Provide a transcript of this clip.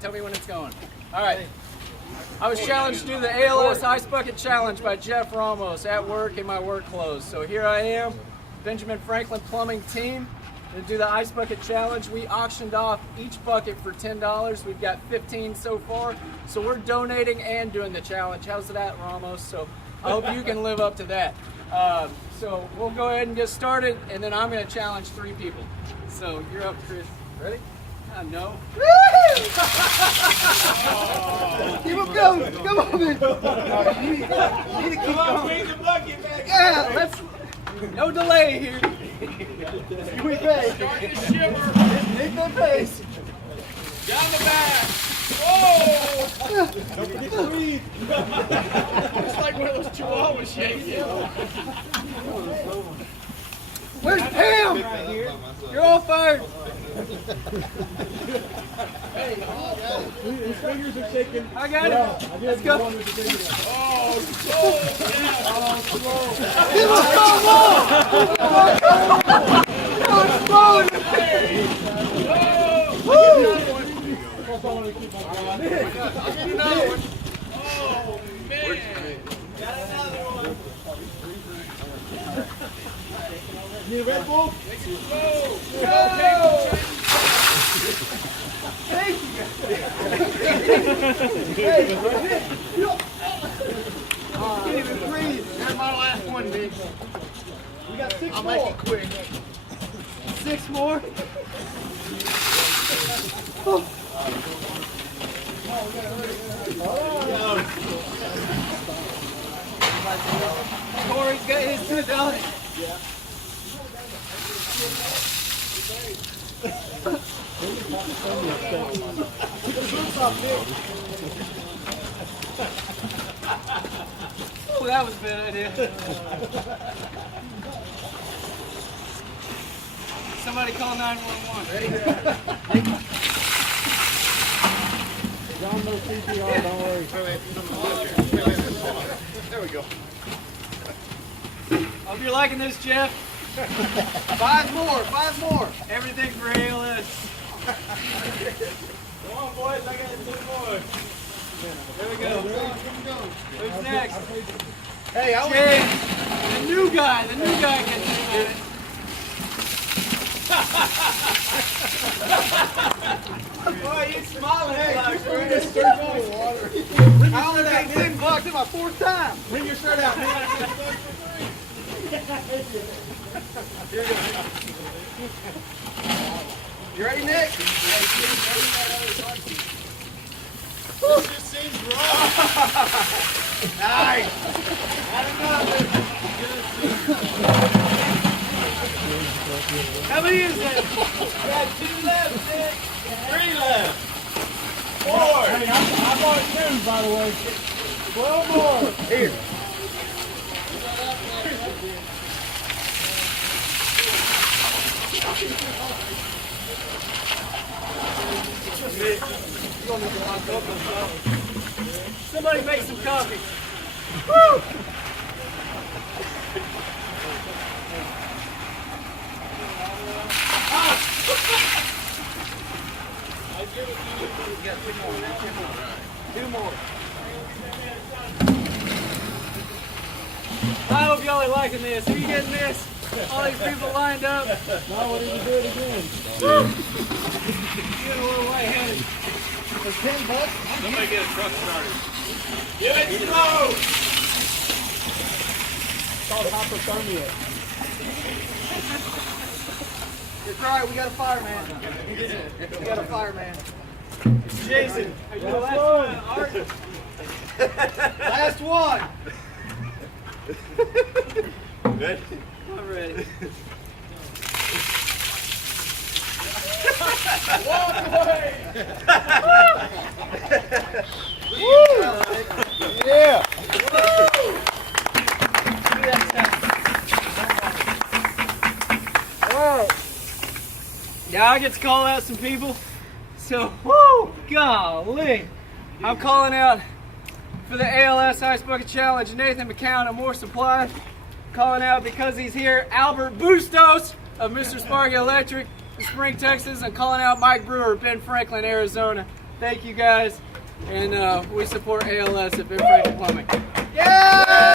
Tell me when it's going. All right. I was challenged to do the ALS Ice Bucket Challenge by Jeff Ramos at work in my work clothes. So here I am, Benjamin Franklin Plumbing team, to do the Ice Bucket Challenge. We auctioned off each bucket for $10. We've got 15 so far. So we're donating and doing the challenge. How's that, Ramos? So I hope you can live up to that. So we'll go ahead and get started, and then I'm going to challenge 3 people. So you're up, Chris. Ready? No. Keep on going. Come on, man. You need to keep going. Bring the bucket back. Yeah, let's. No delay here. We pay. Starting to shimmer. Make that pace. Down the back. Whoa! Don't forget to breathe. It's like one of those chihuahuas shaking. Where's Pam? You're all fired. His fingers are shaking. I got it. Let's go. Oh, slow. Yeah. Oh, man. Got another one. Need a Red Bull? Go. Go. Thank you. Hey, can't even breathe. That's my last one, Nick. We got 6 I'll more. make it quick. 6 more. Corey's got his $2. Oh, that was a bad idea. Somebody call 911. Ready? John knows CPR, don't worry. There we go. Hope you're liking this, Jeff. 5 more, 5 more. Everything for ALS. Come on, boys. I got 2 more. There we go. Who's next? Hey, I Jay, the new guy. The new guy can do it. Boy, you smiling. Hey, bring your shirt out. I only got $10. It's my 4th time. Bring your shirt out, man. You ready, Nick? This just seems wrong. Nice. How many is it? Got 2 left, Nick. 3 left. 4. Hey, I bought 2, by the way. 12 more. Here. Somebody make some coffee. Woo! Two more. I hope y'all are liking this. Are you getting this? All these people lined up. Now we need to do it again. Getting a little lightheaded. For $10? Somebody get a truck started. Give it slow. It's called hypothermia. It's alright, we got a fireman. We got a fireman. Jason, are you the last one? Art? Last one. Ready? I'm ready. Walk away. Woo! Yeah. Alright. Now I get to call out some people. So, woo, golly. I'm calling out for the ALS Ice Bucket Challenge, Nathan McCown of More Supply. Calling out because he's here, Albert Bustos of Mr. Sparky Electric in Spring, Texas. And calling out Mike Brewer, Ben Franklin, Arizona. Thank you guys, and we support ALS at Ben Franklin Plumbing.